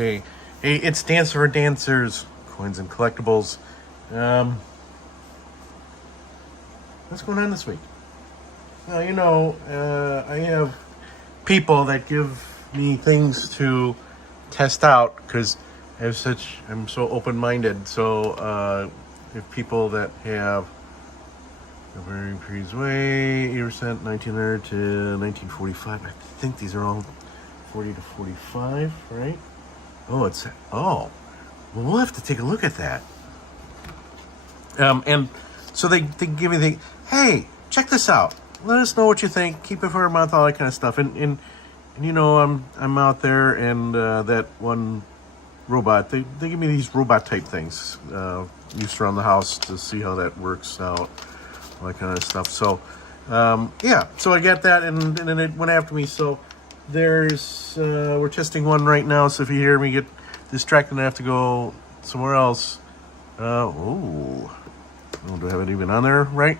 Okay. Hey, it's Dancer for Dancers, Coins and Collectibles. What's going on this week? Well, I have people that give me things to test out because I'm so open-minded. So, if people that have a very previous way, 8%, 1900 to 1945. I think these are all 40 to 45, right? Well, we'll have to take a look at that. And so they give me hey, check this out. Let us know what you think. Keep it for a month, all that kind of stuff. And I'm out there, and that one robot, they give me these robot type things used around the house to see how that works out, all that kind of stuff. So so I got that, and then it went after me. So there's we're testing one right now. So if you hear me get distracted and I have to go somewhere else, do I have it even on there right?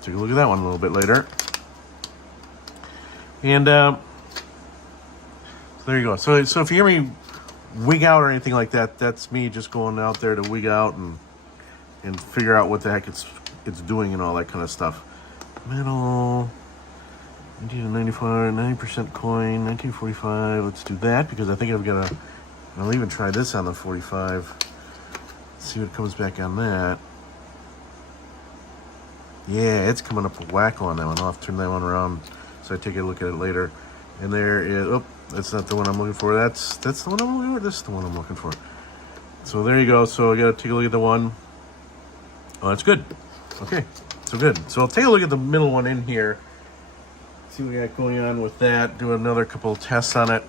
Take a look at that one a little bit later. And so there you go. So if you hear me wig out or anything like that, that's me just going out there to wig out and figure out what the heck it's doing and all that kind of stuff. Metal, 1995, 90% coin, 1945. Let's do that because I think I'll even try this on the 45. Let's see what comes back on that. Yeah, it's coming up a wacko on that one. I'll have to turn that one around so I take a look at it later. And there is, that's not the one I'm looking for. That's the one I'm looking for. This is the one I'm looking for. So there you go. So I got to take a look at the one. Oh, that's good. Okay, so good. So I'll take a look at the middle one in here. See what we got going on with that. Do another couple of tests on it.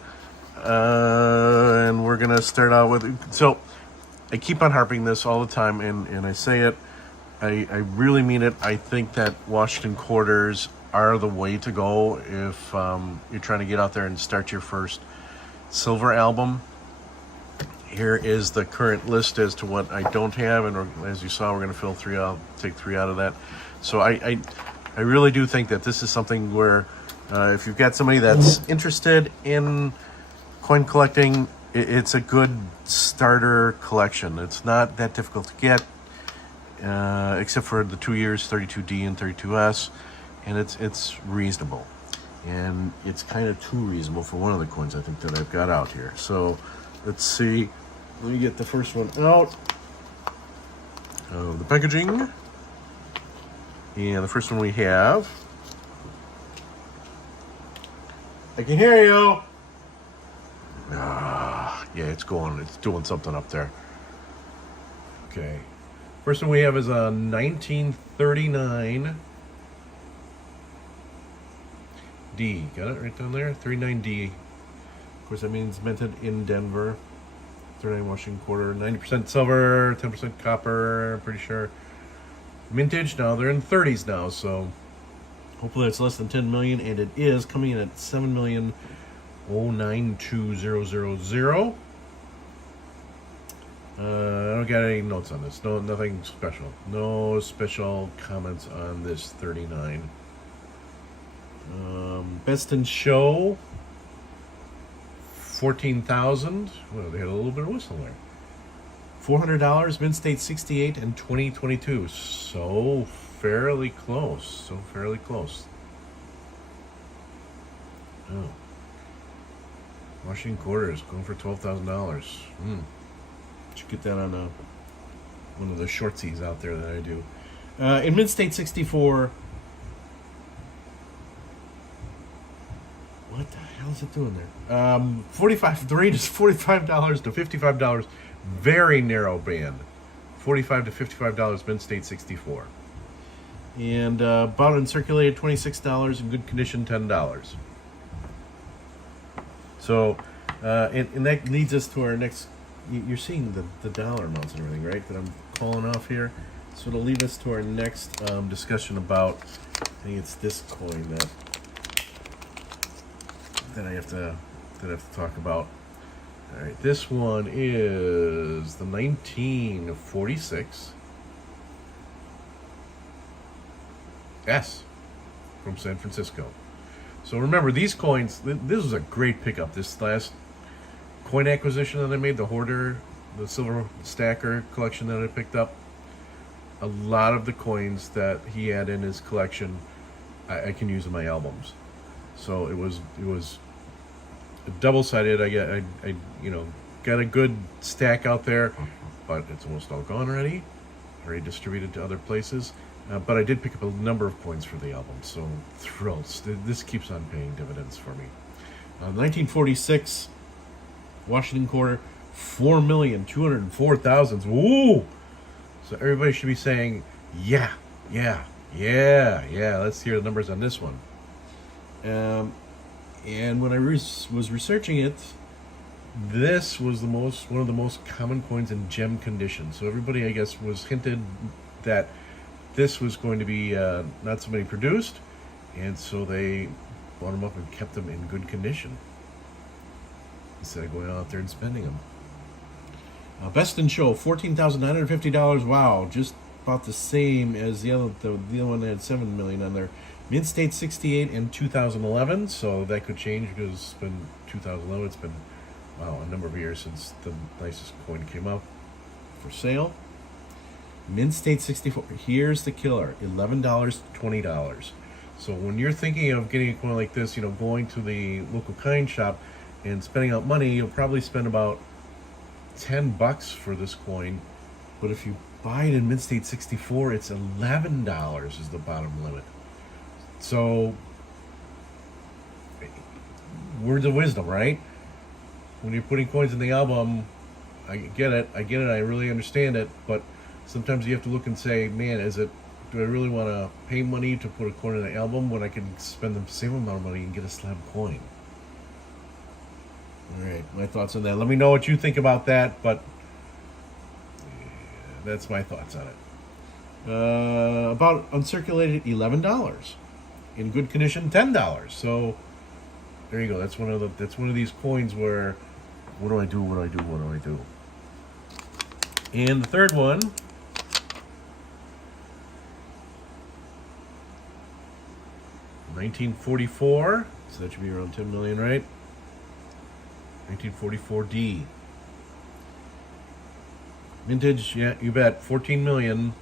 And we're going to start out with, so I keep on harping this all the time, and I say it. I really mean it. I think that Washington quarters are the way to go if you're trying to get out there and start your first silver album. Here is the current list as to what I don't have, and as you saw, we're going to fill 3 out, take 3 out of that. So I really do think that this is something where if you've got somebody that's interested in coin collecting, it's a good starter collection. It's not that difficult to get. Except for the 2 years, 32D and 32S, and it's reasonable, and it's kind of too reasonable for one of the coins I think that I've got out here. So let's see. Let me get the first one out of the packaging, and the first one we have. I can hear you. Yeah, it's doing something up there. Okay. First one we have is a 1939 D. Got it right down there? 39D. Of course, that means minted in Denver. 39 Washington quarter. 90% silver, 10% copper, I'm pretty sure. Mintage, now they're in 30s now, so hopefully it's less than 10 million, and it is coming in at 7,092,000. I don't got any notes on this. No, nothing special. No special comments on this 39. Best in show, 14,000. Well, they had a little bit of whistle there. $400, mint state 68 and 2022. So fairly close. Oh, Washington quarters going for $12,000. Should get that on one of the shortsies out there that I do. In mint state 64. What the hell is it doing there? 45, the range is $45 to $55. Very narrow band. $45 to $55, mint state 64. And bought and circulated $26, in good condition $10. So, and that leads us to our next. You're seeing the dollar amounts and everything, right? That I'm calling off here. So it'll lead us to our next discussion about. I think it's this coin that I have to talk about. All right, this one is the 1946 S from San Francisco. So remember, these coins. This was a great pickup. This last coin acquisition that I made, the hoarder, the silver stacker collection that I picked up, a lot of the coins that he had in his collection, I can use in my albums. So it was double-sided. I got a good stack out there, but it's almost all gone already distributed to other places. But I did pick up a number of coins for the album, so thrilled. This keeps on paying dividends for me. 1946, Washington quarter, 4,204,000. Woo! So everybody should be saying, yeah. Let's hear the numbers on this one. And when I was researching it, this was one of the most common coins in gem condition. So everybody, I guess, was hinted that this was going to be not so many produced, and so they bought them up and kept them in good condition instead of going out there and spending them. Best in show, $14,950. Wow, just about the same as the other one that had $7 million on there. Mint State 68 in 2011, so that could change because it's been 2011. It's been, wow, a number of years since the nicest coin came up for sale. Mint State 64. Here's the killer: $11 to $20. So when you're thinking of getting a coin like this, going to the local coin shop and spending out money, you'll probably spend about $10 for this coin. But if you buy it in Mint State 64, it's $11 is the bottom limit. So, words of wisdom, right? When you're putting coins in the album, I get it, I really understand it, but sometimes you have to look and say, man, do I really want to pay money to put a coin in an album when I can spend the same amount of money and get a slab coin? Alright, my thoughts on that. Let me know what you think about that, but that's my thoughts on it. About uncirculated, $11. In good condition, $10. So there you go. That's one of these coins where, what do I do? And the third one, $1944. So that should be around $10 million, right? 1944D. Vintage, yeah, you bet. 14 million.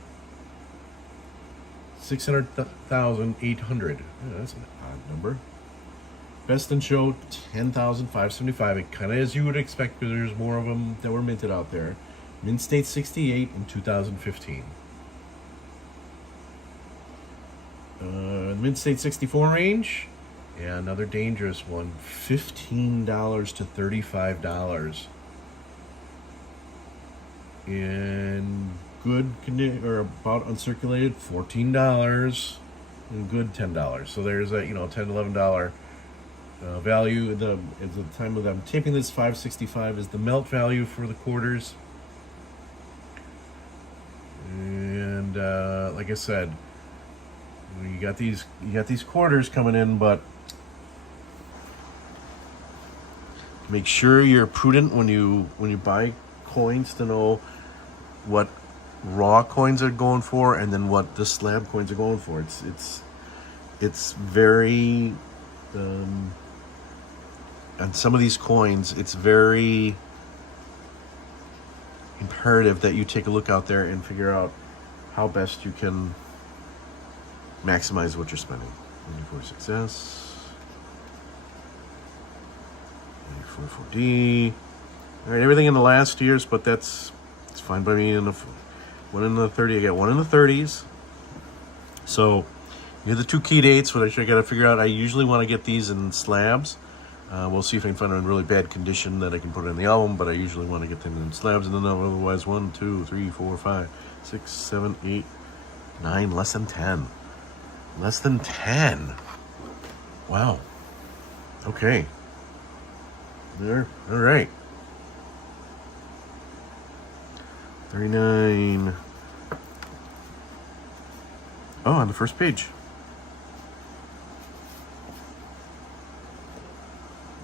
600,800. Yeah, that's an odd number. Best in show, 10,575. It kind of as you would expect because there's more of them that were minted out there. Mint State 68 in 2015. Mint State 64 range. Yeah, another dangerous one. $15 to $35. In good condition, or about uncirculated, $14. And good, $10. So there's a $10 to $11 value. At the time of I'm taping this, $5.65 is the melt value for the quarters. And like I said, you got these quarters coming in, but make sure you're prudent when you buy coins to know what raw coins are going for and then what the slab coins are going for. It's very on some of these coins, it's very imperative that you take a look out there and figure out how best you can maximize what you're spending. 94 44D. All right, everything in the last years, but it's fine by me. One in the 30. I got one in the 30s. So you have the two key dates, which I got to figure out. I usually want to get these in slabs. We'll see if I can find them in really bad condition that I can put in the album, but I usually want to get them in slabs, and then otherwise 1, 2, 3, 4, 5, 6, 7, 8, 9, less than 10. Less than 10. Wow. Okay. There. All right. 39. Oh, on the first page.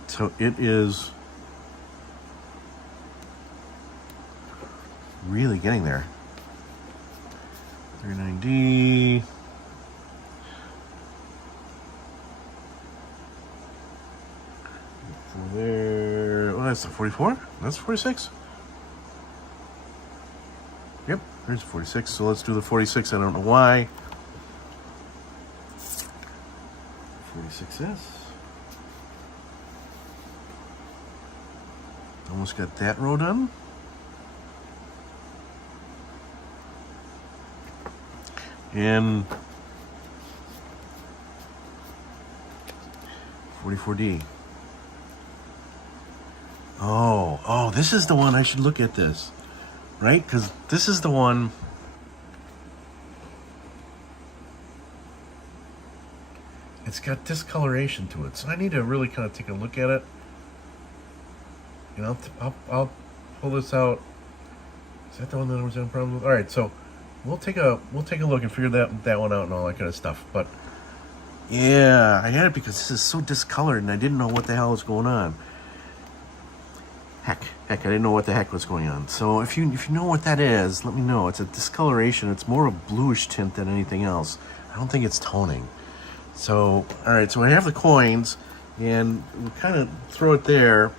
So it is really getting there. 39D. There. Oh, that's the 44. That's 46. Yep, here's 46. So let's do the 46. I don't know why. 46S. Almost got that row done. And 44D. Oh, this is the one I should look at this, right? Because this is the one. It's got discoloration to it, so I need to really kind of take a look at it. And I'll pull this out. Is that the one that I was having problems with? All right, so we'll take a look and figure that one out and all that kind of stuff. But yeah, I had it because this is so discolored, and I didn't know what the hell was going on. Heck, I didn't know what the heck was going on. So if you know what that is, let me know. It's a discoloration. It's more a bluish tint than anything else. I don't think it's toning. So, all right, so I have the coins, and we'll kind of throw it there.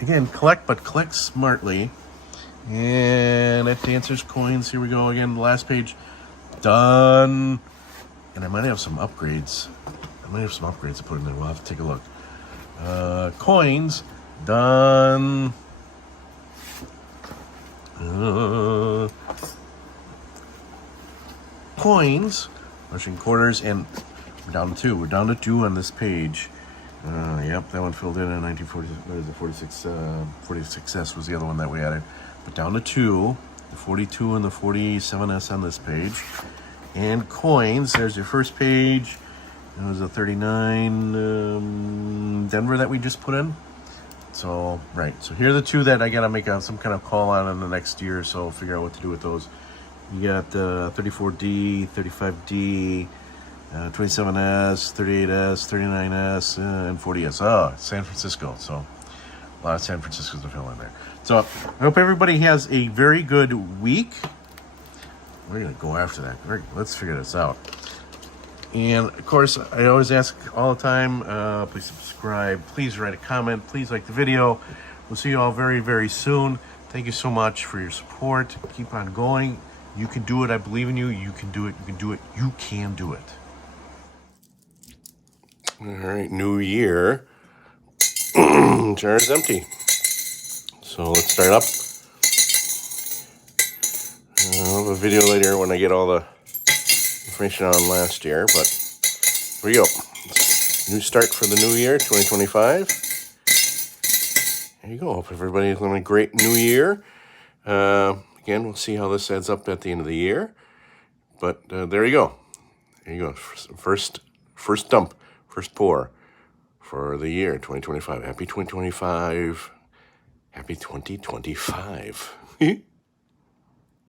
Again, collect, but collect smartly. And that answers coins. Here we go again, the last page. Done. And I might have some upgrades. To put in there. We'll have to take a look. Coins. Done. Coins. Russian quarters, and we're down to 2. We're down to 2 on this page. Yep, that one filled in 1940. There's the 46. 46S was the other one that we added. But down to 2. The 42 and the 47S on this page. And coins. There's your first page. It was a 39 Denver that we just put in. So, right. So here are the 2 that I got to make some kind of call on in the next year or so. Figure out what to do with those. You got 34D, 35D, 27S, 38S, 39S, and 40S. Oh, San Francisco. So a lot of San Franciscos to fill in there. So I hope everybody has a very good week. We're going to go after that. Let's figure this out. And, of course, I always ask all the time, please subscribe. Please write a comment. Please like the video. We'll see you all very, very soon. Thank you so much for your support. Keep on going. You can do it. I believe in you. You can do it. You can do it. You can do it. All right, new year. Jar is empty. So let's start up. I'll have a video later when I get all the information on last year, but here we go. New start for the new year, 2025. There you go. Hope everybody's having a great new year. Again, we'll see how this adds up at the end of the year. But there you go. There you go. First dump, first pour for the year 2025. Happy 2025. Happy 2025.